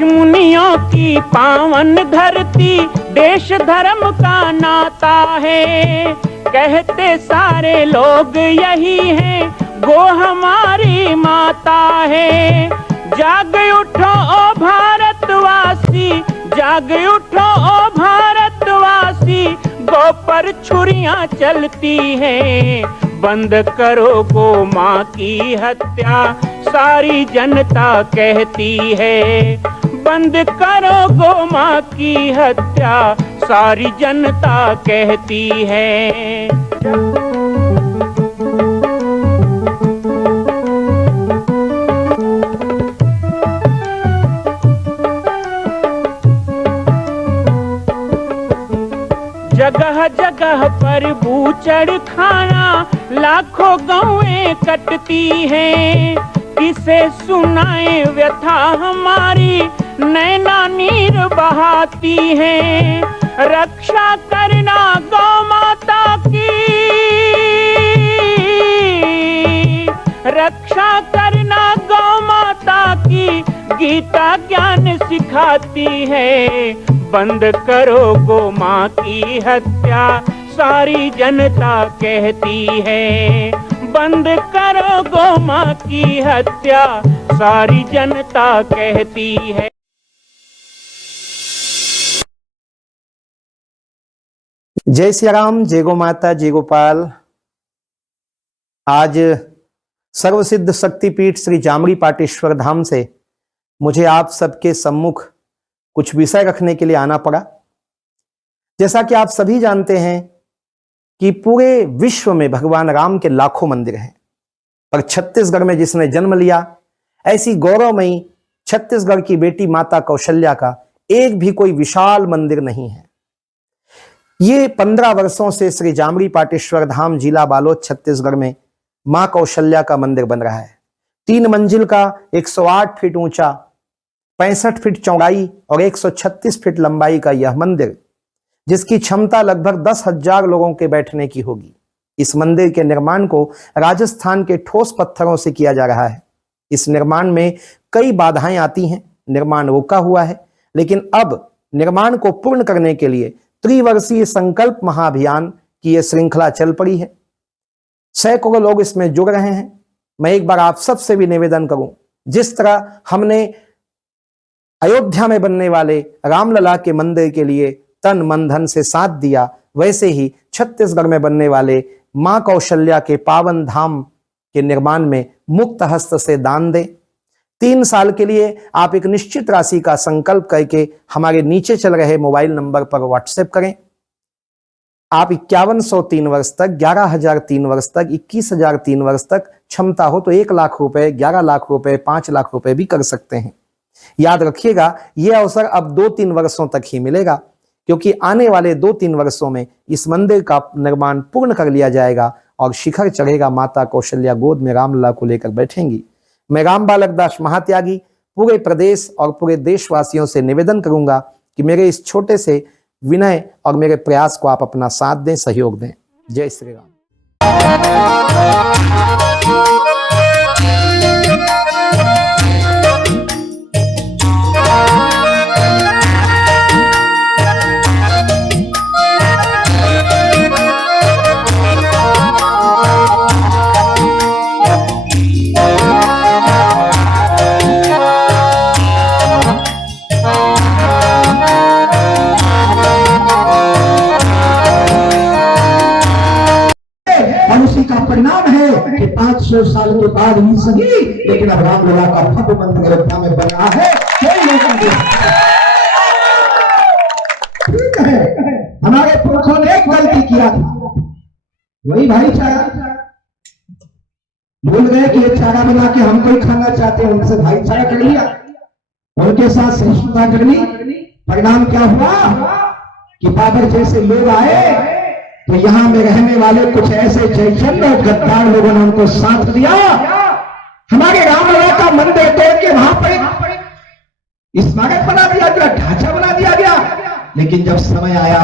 ऋषि मुनियों की पावन धरती, देश धर्म का नाता है। कहते सारे लोग यही हैं, गो हमारी माता है। जाग उठो ओ भारतवासी, जाग उठो ओ भारतवासी, गो पर छुरियां चलती हैं। बंद करो गो माँ की हत्या, सारी जनता कहती है। बंद करो गो माँ की हत्या, सारी जनता कहती है। जगह जगह पर बूचड़ खाना, लाखों गौएं कटती हैं। किसे सुनाए व्यथा हमारी, नैना नीर बहाती हैं। रक्षा करना गौ माता की, रक्षा करना गौ माता की, गीता ज्ञान सिखाती है। बंद करो गो माँ की हत्या, सारी जनता कहती है। बंद करो गो माँ की हत्या, सारी जनता कहती है। जय श्री राम, जय गो माता, जय गोपाल। आज सर्वसिद्ध शक्तिपीठ श्री जामरी पाटेश्वर धाम से मुझे आप सबके सम्मुख कुछ विषय रखने के लिए आना पड़ा। जैसा कि आप सभी जानते हैं कि पूरे विश्व में भगवान राम के लाखों मंदिर हैं, पर छत्तीसगढ़ में जिसने जन्म लिया, ऐसी गौरवमयी छत्तीसगढ़ की बेटी माता कौशल्या का एक भी कोई विशाल मंदिर नहीं है। ये 15 वर्षों से श्री जामरी पाटेश्वर धाम, जिला बालोद, छत्तीसगढ़ में मां कौशल्या का मंदिर बन रहा है। 3 मंजिल का 108 फीट ऊंचा, 65 फीट चौड़ाई और 136 फीट लंबाई का यह मंदिर, जिसकी क्षमता लगभग 10,000 लोगों के बैठने की होगी। इस मंदिर के निर्माण को राजस्थान के ठोस पत्थरों से किया जा रहा है। इस निर्माण में कई बाधाएं आती हैं, निर्माण रुका हुआ है, लेकिन अब निर्माण को पूर्ण करने के लिए त्रिवर्षीय संकल्प महाअभियान की यह श्रृंखला चल पड़ी है। सैकड़ों लोग इसमें जुड़ रहे हैं। मैं एक बार आप सबसे भी निवेदन करूं, जिस तरह हमने अयोध्या में बनने वाले रामलला के मंदिर के लिए तन मन धन से साथ दिया, वैसे ही छत्तीसगढ़ में बनने वाले मां कौशल्या के पावन धाम के निर्माण में मुक्त हस्त से दान दें। 3 साल के लिए आप एक निश्चित राशि का संकल्प करके हमारे नीचे चल रहे मोबाइल नंबर पर व्हाट्सएप करें। आप 5103 वर्ष तक, 11,003 वर्ष तक, 21,003 वर्ष तक, क्षमता हो तो 1 लाख रुपए, 11 लाख रुपए, 5 लाख रुपए भी कर सकते हैं। याद रखिएगा, यह अवसर अब 2-3 वर्षों तक ही मिलेगा, क्योंकि आने वाले 2-3 वर्षों में इस मंदिर का निर्माण पूर्ण कर लिया जाएगा और शिखर चढ़ेगा। माता कौशल्या गोद में रामलला को लेकर बैठेंगी। मैं राम बालक दास महात्यागी पूरे प्रदेश और पूरे देशवासियों से निवेदन करूंगा कि मेरे इस छोटे से विनय और मेरे प्रयास को आप अपना साथ दें, सहयोग दें। जय श्री राम। परिणाम है कि 500 साल के बाद ही सही, लेकिन अब रामलला का भव्य मंदिर अयोध्या में बन रहा है। ठीक है, हमारे पुरखों ने एक गलती किया था, वही भाईचारा। भूल गए कि एक चारा बना के हम कोई खाना चाहते हैं, उनसे भाईचारा कर लिया, उनके साथ सहिष्णुता कर ली। परिणाम क्या हुआ कि बाबर जैसे लोग आए तो यहां में रहने वाले कुछ ऐसे जयचंद और गद्दार लोगों ने उनको साथ दिया। हमारे रामलला का मंदिर तोड़ के वहां पर स्मारक बना दिया गया, ढांचा बना दिया गया। लेकिन जब समय आया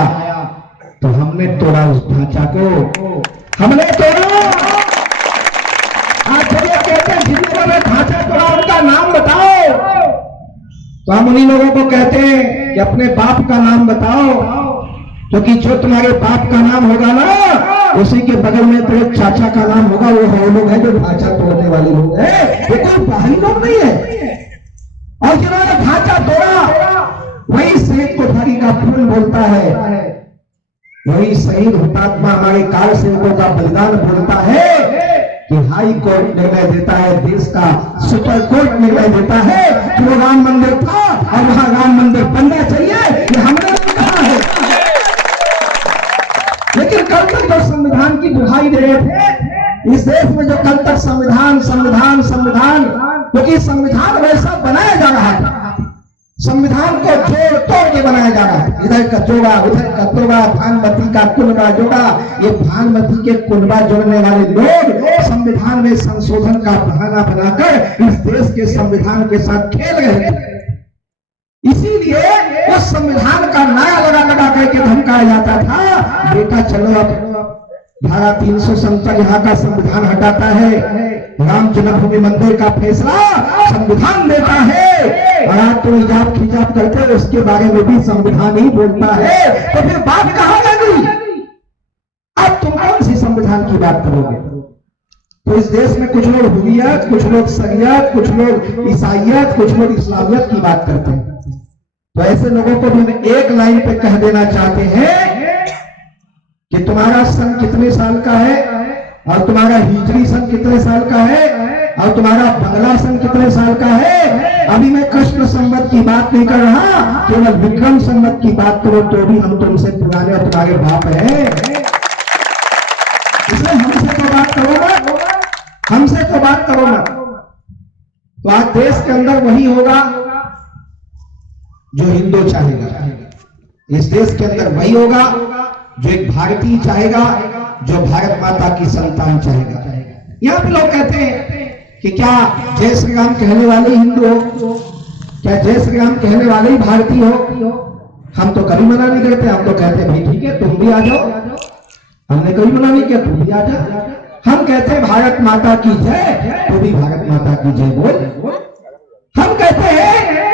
तो हमने तोड़ा उस ढांचा को, हमने तोड़ा। आज चलिए कहते हैं जिन लोगों ने ढांचा तोड़ा उनका नाम बताओ। तो हम उन्हीं लोगों को कहते हैं कि अपने बाप का नाम बताओ, क्योंकि जो तुम्हारे बाप का नाम होगा ना, उसी के बगल में तेरे चाचा का नाम होगा। वो लोग हैं जो ढांचा तोड़ने वाले लोग हैं, ये कोई बाहरी लोग नहीं है। और जिन्होंने ढांचा तोड़ा वही शहीद कोठारी का फूल बोलता है, वही शहीद हुतात्मा हमारे कार सेवकों का बलिदान बोलता है कि हाई कोर्ट निर्णय देता है, देश का सुपर कोर्ट निर्णय देता है कि वो राम मंदिर था और वहां राम मंदिर बनना चाहिए, ये हमने नहीं कहा है। लेकिन कल तक जो संविधान की दुहाई दे रहे थे इस देश में, जो कल तक संविधान संविधान संविधान, क्योंकि संविधान वैसा बनाया जा रहा है, संविधान को जोड़ तोड़ के बनाया जा रहा है। इधर का जोड़ा उधर का तोड़ा, भानुमती का कुनबा जोड़ा। ये भानुमती के कुनबा जोड़ने वाले लोग संविधान में संशोधन का बहाना बनाकर इस देश के संविधान के साथ खेल रहे थे। इसीलिए उस संविधान का नारा लगा लगा करके धमकाया जाता था, बेटा चलो अब धारा 370 यहाँ का संविधान हटाता है, राम जन्मभूमि मंदिर का फैसला संविधान देता है, और आज तुम हिजाब खिजाब करते हो उसके बारे में भी संविधान ही बोलता है। तो फिर बात कहां लगी? अब तुम कौन सी संविधान की बात करोगे? तो इस देश में कुछ लोग हुर्रियत, कुछ लोग शरीयत, कुछ लोग ईसाइयत, कुछ लोग इस्लामियत की बात करते हैं। तो ऐसे लोगों को भी एक लाइन पे कह देना चाहते हैं कि तुम्हारा सन कितने साल का है, और तुम्हारा हिजरी सन कितने साल का है, और तुम्हारा बंगला सन कितने साल का है। अभी मैं कृष्ण संवत की बात नहीं कर रहा, केवल विक्रम संवत की बात करो तो भी हम तुमसे पुराने और तुम्हारे बाप हैं। इसलिए हमसे तो बात करो ना, हमसे तो बात करो ना। तो आज देश के अंदर वही होगा जो हिंदू चाहेगा, इस देश के अंदर वही होगा जो एक भारतीय चाहेगा, जो भारत माता की संतान चाहेगा। यहाँ पे लोग कहते हैं कि क्या जय श्री राम कहने वाले हिंदू हो, क्या जय श्री राम कहने वाले ही भारतीय हो? हम तो कभी मना नहीं करते, हम तो कहते हैं भाई ठीक है तुम भी आ जाओ, हमने कभी मना नहीं किया, तुम भी आ जाओ। हम कहते हैं भारत माता की जय, तो भी भारत माता की जय बोल। हम कहते हैं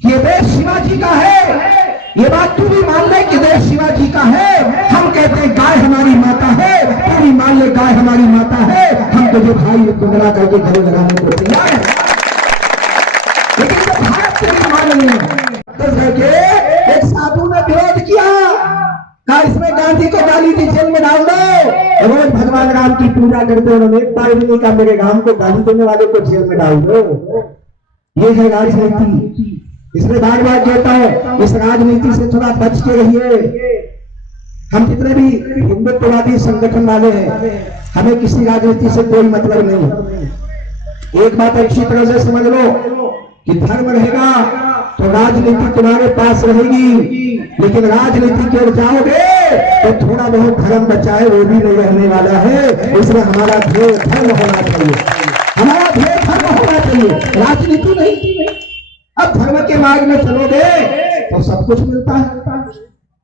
कि ये देश शिवाजी का है, ये बात तू भी मान ले कि देश शिवाजी का है। हम कहते हैं गाय हमारी माता है, तू भी मान ले गाय हमारी माता है। हम तुझे भाई कुंडला करके गले लगाने को तैयार है, लेकिन तो भारत के भी मान नहीं। एक साधु ने विरोध किया, कहा इसमें गांधी को गाली दी, जेल में डाल दो। रोज भगवान राम की पूजा करते उन्होंने एक बार भी नहीं कहा मेरे राम को गाली देने वाले को जेल में डाल दो। ये है राजनीति। इसलिए बार बार कहता है इस राजनीति से थोड़ा बच के रहिए। हम जितने भी हिंदुत्ववादी संगठन वाले हैं, हमें किसी राजनीति से कोई मतलब नहीं। एक बात अच्छी तरह से समझ लो कि धर्म रहेगा तो राजनीति तुम्हारे पास रहेगी, लेकिन राजनीति की ओर जाओगे तो थोड़ा बहुत धर्म बचाए वो भी नहीं रहने वाला है। इसलिए हमारा ध्येय धर्म होना चाहिए, हमारा ध्येय धर्म होना चाहिए, राजनीति नहीं। अब धर्म के मार्ग में चलोगे तो सब कुछ मिलता है,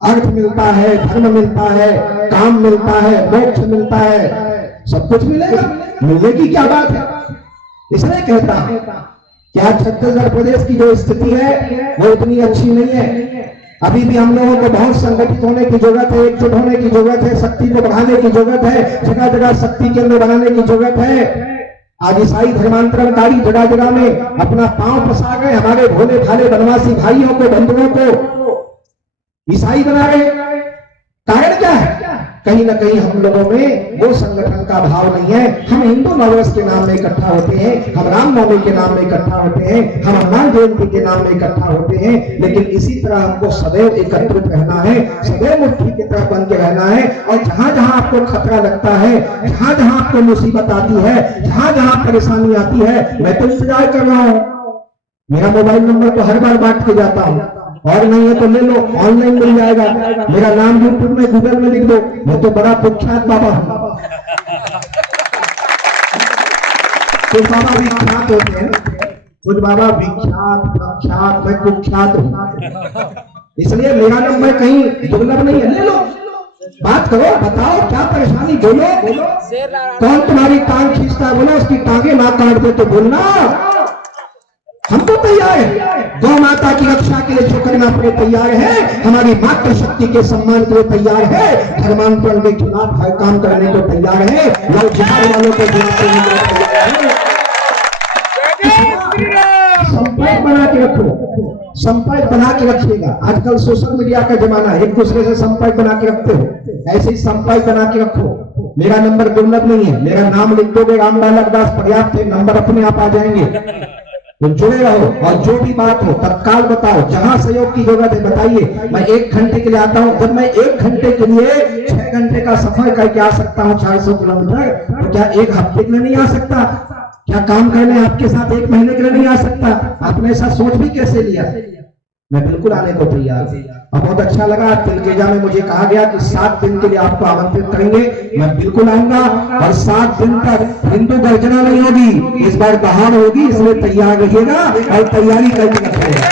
अर्थ मिलता है, धर्म मिलता है, काम मिलता है, मोक्ष मिलता है, सब कुछ मिलेगा। मिलने की क्या बात है? इसलिए कहता है कि आज छत्तीसगढ़ प्रदेश की जो स्थिति है वो इतनी अच्छी नहीं है। अभी भी हम लोगों को बहुत संगठित होने की जरूरत है, एकजुट होने की जरूरत है, शक्ति को बढ़ाने की जरूरत है, जगह जगह शक्ति केंद्र बनाने की जरूरत है। आज ईसाई धर्मांतरणकारी जगह जगह में अपना पांव फंसा गए, हमारे भोले भाले बनवासी भाइयों को, बंधुओं को ईसाई बना रहे। कारण क्या है? कहीं ना कहीं हम लोगों में वो संगठन का भाव नहीं है। हम हिंदू नववर्ष के नाम में इकट्ठा होते हैं, हम रामनवमी के नाम में इकट्ठा होते हैं, हम हनुमान जयंती के नाम में इकट्ठा होते हैं, लेकिन इसी तरह हमको सदैव एकत्रित रहना है, सदैव मुट्ठी की तरह बन के रहना है। और जहां जहां आपको खतरा लगता है, जहां जहां आपको मुसीबत आती है, जहां जहां परेशानी आती है, मैं तो इंतजार कर रहा हूं। मेरा मोबाइल नंबर तो हर बार बांट के जाता हूं, और नहीं है तो ले लो, ऑनलाइन मिल जाएगा। मेरा नाम यूट्यूब में, गूगल में लिख दो, मैं तो बड़ा कुख्यात बाबा हूं। कुछ बाबा विख्यात होते हैं, कुछ बाबा विख्यात प्रख्यात, मैं कुख्यात हूं। इसलिए मेरा नंबर कहीं दुर्लभ नहीं है, ले लो, बात करो, बताओ क्या परेशानी, बोलो। कौन तुम्हारी टांग खींचता है, बोलो उसकी टांगे ना काट दे तो बोलना। हम तो तैयार हैं, गौ माता की रक्षा के लिए जो करना पड़े तैयार है, हमारी मातृशक्ति के सम्मान के लिए तैयार है, धर्मांतरण के खिलाफ हर काम करने को तैयार है, लव जिहाद वालों को जिलाते हैं तैयार है। संपर्क बना के रखो, संपर्क बना के रखिएगा। आजकल सोशल मीडिया का जमाना है, एक दूसरे से संपर्क बना के रखते हो, ऐसे ही संपर्क बना के रखो। मेरा नंबर दुर्लभ नहीं है, मेरा नाम लिख दोगे राम बालक दास पर्याप्त है, नंबर अपने आप आ जाएंगे। तो जुड़े रहो और जो भी बात हो तत्काल बताओ, जहां सहयोग की जरूरत है बताइए। मैं 1 घंटे के लिए आता हूं, जब मैं 1 घंटे के लिए 6 घंटे का सफर करके आ सकता हूं 400 किलोमीटर, तो क्या 1 हफ्ते के लिए नहीं आ सकता? क्या काम करने आपके साथ 1 महीने के लिए नहीं आ सकता? आपने ऐसा सोच भी कैसे लिया? मैं बिल्कुल आने को तैयार हूं। और बहुत अच्छा लगा, तिलकेजा में मुझे कहा गया कि 7 दिन के लिए आपको आमंत्रित करेंगे, मैं बिल्कुल आऊंगा। और 7 दिन तक हिंदू गर्जना नहीं होगी, इस बार बाहर होगी, इसलिए तैयार रहिएगा और तैयारी करके रखिएगा।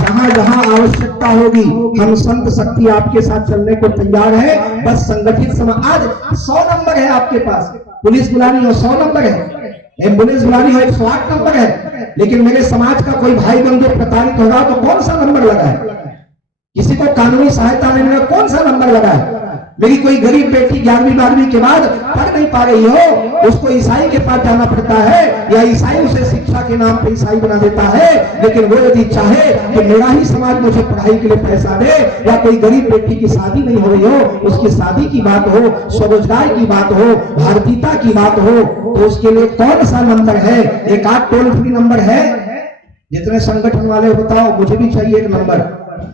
जहां जहां आवश्यकता होगी हम संत शक्ति आपके साथ चलने को तैयार है। बस संगठित समाज, आज 100 नंबर है आपके पास, पुलिस बुलानी हो 100 नंबर है, एम्बुलेंस बुलानी हो 108 नंबर है, लेकिन मेरे समाज का कोई भाई बंधु प्रताड़ित होगा तो कौन सा नंबर लगा है? किसी को कानूनी सहायता लेने में कौन सा नंबर लगा है? मेरी कोई गरीब बेटी 11वीं 12वीं के बाद पढ़ नहीं पा रही हो, उसको ईसाई के पास जाना पड़ता है, या ईसाई उसे शिक्षा के नाम पर ईसाई बना देता है। लेकिन वो यदि चाहे कि मेरा ही समाज मुझे पढ़ाई के लिए पैसा दे, या कोई गरीब बेटी की शादी नहीं हो रही हो, उसकी शादी की बात हो, स्वरोजगार की बात हो, भारतीयता की बात हो, तो उसके लिए कौन सा नंबर है? एक 8 टोल फ्री नंबर है। जितने संगठन वाले बताओ, मुझे भी चाहिए एक नंबर।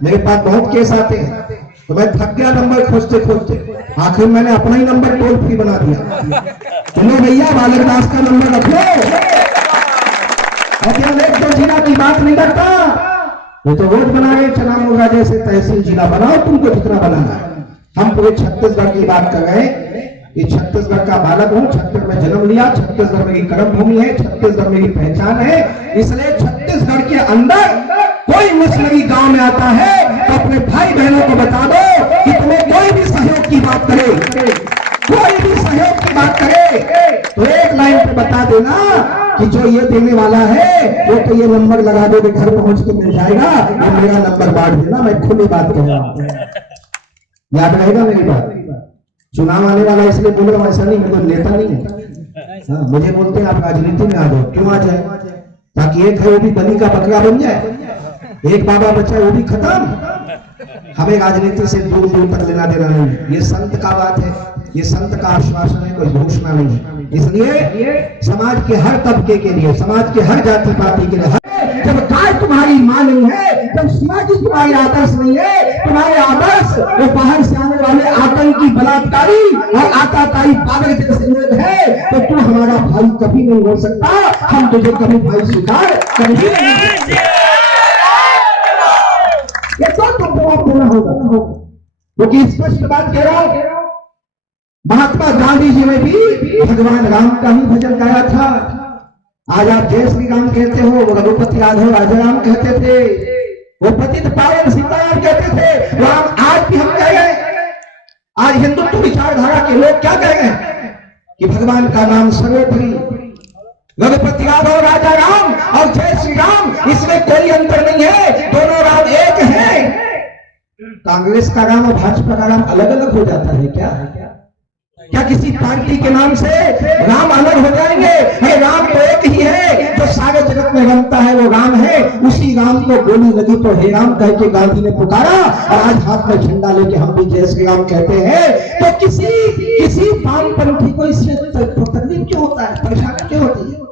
मेरे पास बहुत केस आते हैं, तो मैं थक गया नंबर खोजते खोजते, आखिर मैंने अपना ही नंबर टोल फ्री बना दिया। चलो भैया, बालक दास का नंबर रखो। और जिला की बात नहीं करता, ये तो रोज बना रहे चना मुर्गा जैसे, तहसील जिला बनाओ, तुमको जितना बनाना है। हम पूरे छत्तीसगढ़ की बात कर रहे हैं। ये छत्तीसगढ़ का बालक हूँ, छत्तीसगढ़ में जन्म लिया, छत्तीसगढ़ मेरी कर्म भूमि है, छत्तीसगढ़ मेरी पहचान है। इसलिए छत्तीसगढ़ के अंदर कोई मिशनरी गांव में आता है तो अपने भाई बहनों को बता दो कि तुम्हें कोई भी सहयोग की बात करे, कोई भी सहयोग की बात करे तो एक लाइन पे बता देना कि जो ये देने वाला है वो तो ये नंबर लगा दो कि घर पहुंच के मिल जाएगा, ये मेरा नंबर बांट देना। मैं खुली बात कर रहा हूं, याद रहेगा मेरी बात। चुनाव आने वाला इसलिए बोल रहा हूं, ऐसा नहीं, मेरे को नेता नहीं है। हाँ, मुझे बोलते हैं आप राजनीति में आ जाओ। क्यों आ जाए? ताकि एक है वो भी बलि का बकरा बन जाए, एक बाबा बचा वो भी खत्म। हमें राजनीति से दूर दूर तक लेना देना नहीं। ये संत का बात है, ये संत का आश्वासन है, कोई घोषणा नहीं है। इसलिए समाज के हर तबके के लिए, समाज के हर जाति पाति के लिए, जब गाय तुम्हारी मां नहीं है, जब शिवाजी तुम्हारे आदर्श नहीं है, तुम्हारे आदर्श वो बाहर से आने वाले आतंकी, बलात्कारी और आताताई पागल जैसे लोग हैं, तो तू हमारा भाई कभी नहीं हो सकता। हम तुझे कभी भाई स्वीकार कभी नहीं। ये तो तुम जवाब देना होगा, क्योंकि स्पष्ट बात कह रहा हूं। महात्मा गांधी जी ने भी भगवान राम का ही भजन गाया था। आज आप जय श्री राम कहते हो, वो रघुपति राघव राजा राम कहते थे, वो पतित पावन सीताराम कहते थे, वो आज भी हम कह रहे हैं। आज हिंदुत्व विचारधारा के लोग क्या कह रहे हैं कि भगवान का नाम सर्वोपरि, रघुपति राघव राजा राम और जय श्री राम, इसमें कोई अंतर नहीं है, दोनों राम एक हैं। कांग्रेस का राम और भाजपा का राम अलग अलग हो जाता है क्या? क्या किसी पार्टी के नाम से राम अलग हो जाएंगे? है राम तो एक ही है, जो सारे जगत में रमता है वो राम है। उसी राम को गोली लगी तो हे राम कह के गांधी ने पुकारा, और आज हाथ में झंडा लेके हम भी जय श्री राम कहते हैं। तो किसी वामपंथी को इससे तकलीफ क्यों होता है, परेशानी क्यों होती है?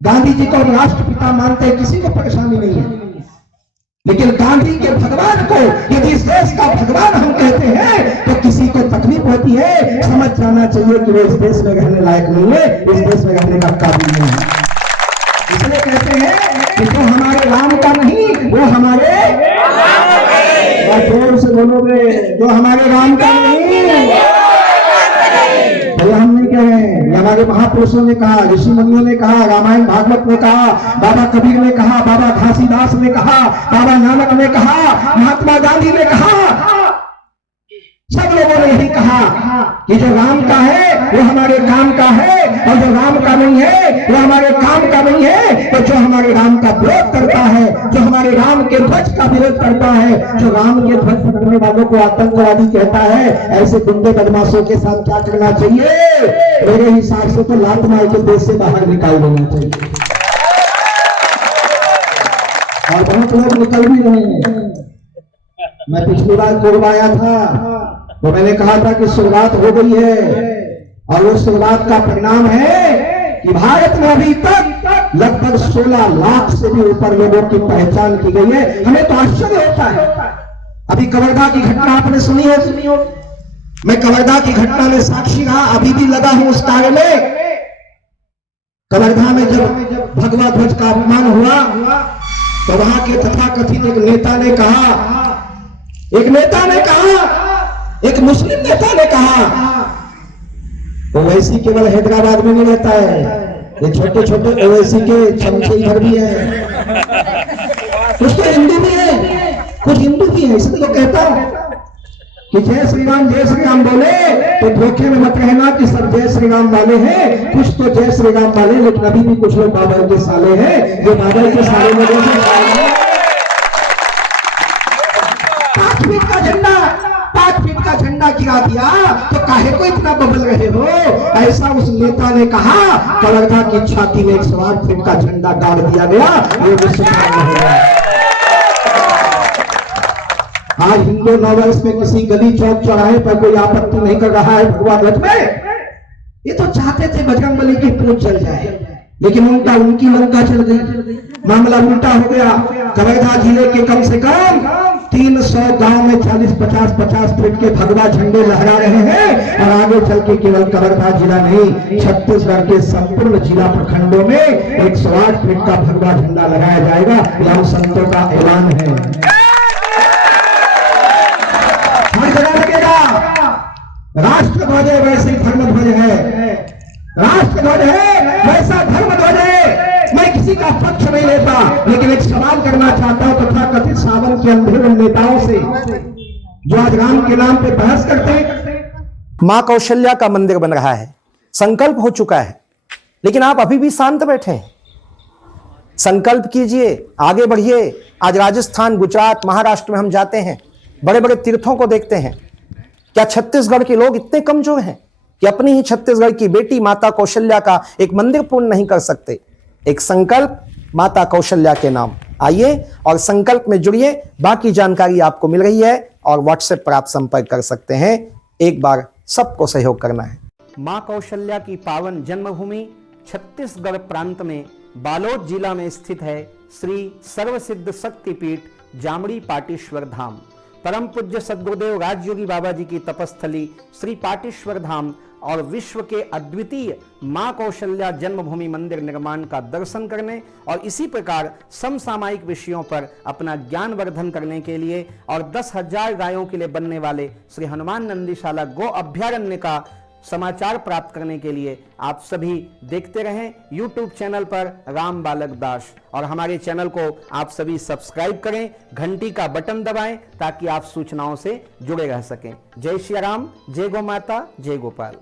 गांधी जी को राष्ट्रपिता मानते हैं, किसी को परेशानी नहीं है, लेकिन गांधी के भगवान को यदि इस देश का भगवान हम कहते हैं तो किसी को तकलीफ होती है। समझ जाना चाहिए कि वो इस देश में रहने लायक नहीं है, इस देश में रहने का काबिल नहीं है। इसलिए कहते हैं कि जो हमारे राम का नहीं वो हमारे जोर से बोलोगे, जो हमारे राम का नहीं, हम नहीं कह रहे हैं। हमारे महापुरुषों ने कहा, ऋषि मुनियों ने कहा, रामायण भागवत ने कहा, बाबा कबीर ने कहा, बाबा घासीदास ने कहा, बाबा नानक ने कहा, महात्मा गांधी ने कहा, सब लोगों ने यही कहा कि जो राम का है वो हमारे काम का है, और जो राम का नहीं है वो हमारे जो हमारे राम के ध्वज का विरोध करता है, जो राम के ध्वज पकड़ने वालों को आतंकवादी कहता है, ऐसे गुंडे बदमाशों के साथ क्या करना चाहिए? मेरे हिसाब से तो लात मार के देश से बाहर निकाल देना चाहिए। और बहुत लोग निकल भी रहे हैं। मैं पिछली बार कोरबा आया था तो मैंने कहा था कि शुरुआत हो गई है, और वो शुरुआत का परिणाम है कि भारत में अभी तक लगभग 16 लाख से भी ऊपर लोगों की पहचान की गई है। हमें तो आश्चर्य होता है। अभी कवर्धा की घटना आपने सुनी हो? मैं कवर्धा की घटना में साक्षी रहा, अभी भी लगा हूं उस कार्य में। कवर्धा में जब भगवा ध्वज का अपमान हुआ तो वहां के तथाकथित एक नेता ने कहा, एक मुस्लिम नेता ने कहा, ओवैसी केवल हैदराबाद में नहीं रहता है, ये छोटे छोटे ओवैसी के चमचे इधर भी हैं, कुछ तो हिंदू भी है, कुछ हिंदू भी है। इसलिए तो कहता हूं कि जय श्री राम बोले तो धोखे में मत रहना कि सब जय श्री राम वाले हैं। कुछ तो जय श्री राम वाले, लेकिन अभी भी कुछ लोग बाबर के साले हैं, जो बाबर के साले लोगों से 5 फीट का झंडा गिरा दिया तो काहे को इतना बबल रहे हो? ऐसा उस नेता ने कहा। कवर्धा की छाती में 108 फीट का झंडा गाड़ दिया गया। ये विश्व हो गया। आज हिंदू नॉवेल्स में किसी गली चौक चौराहे पर कोई आपत्ति नहीं कर रहा है भगवा ध्वज में। ये तो चाहते थे बजरंगबली की पूंछ चल जाए, लेकिन उनका उनकी लंका चल गई। मामला उल्टा हो गया। कवर्धा जिले के कम से कम 300 गांव में 40-50 फीट के भगवा झंडे लहरा रहे हैं, और आगे चल के केवल कवर्धा जिला नहीं, छत्तीसगढ़ के संपूर्ण जिला प्रखंडों में 108 फीट का भगवा झंडा लगाया जाएगा। यह हम संतों का ऐलान है। हर जगह लगेगा। राष्ट्रध्वज है वैसे धर्मध्वज है, राष्ट्रध्वज है वैसा धर्मध्वज है। मैं किसी का पक्ष नहीं लेता, लेकिन एक सवाल करना चाहता हूं तथाकथित सावन के अंधेरे नेताओं से, जो आज राम के नाम पे बहस करते हैं। मां कौशल्या का मंदिर बन रहा है, संकल्प हो चुका है, लेकिन आप अभी भी शांत बैठे हैं। संकल्प कीजिए, आगे बढ़िए। आज राजस्थान, गुजरात, महाराष्ट्र में हम जाते हैं, बड़े बड़े तीर्थों को देखते हैं। क्या छत्तीसगढ़ के लोग इतने कमजोर हैं कि अपनी ही छत्तीसगढ़ की बेटी माता कौशल्या का एक मंदिर पूर्ण नहीं कर सकते? एक संकल्प माता कौशल्या के नाम। आइए और संकल्प में जुड़िए। बाकी जानकारी आपको मिल रही है और व्हाट्सएप पर आप संपर्क कर सकते हैं। एक बार सबको सहयोग करना है। मां कौशल्या की पावन जन्मभूमि छत्तीसगढ़ प्रांत में बालोद जिला में स्थित है श्री सर्वसिद्ध शक्तिपीठ जामड़ी पाटेश्वर धाम। परम पूज्य सद्गुरुदेव राजयोगी बाबा जी की तपस्थली श्री पाटेश्वर धाम और विश्व के अद्वितीय मां कौशल्या जन्मभूमि मंदिर निर्माण का दर्शन करने और इसी प्रकार समसामयिक विषयों पर अपना ज्ञान वर्धन करने के लिए और 10,000 गायों के लिए बनने वाले श्री हनुमान नंदीशाला गो अभ्यारण्य का समाचार प्राप्त करने के लिए आप सभी देखते रहें YouTube चैनल पर राम बालक दास, और हमारे चैनल को आप सभी सब्सक्राइब करें, घंटी का बटन दबाएं ताकि आप सूचनाओं से जुड़े रह सकें। जय श्री राम, जय गौ माता, जय गोपाल।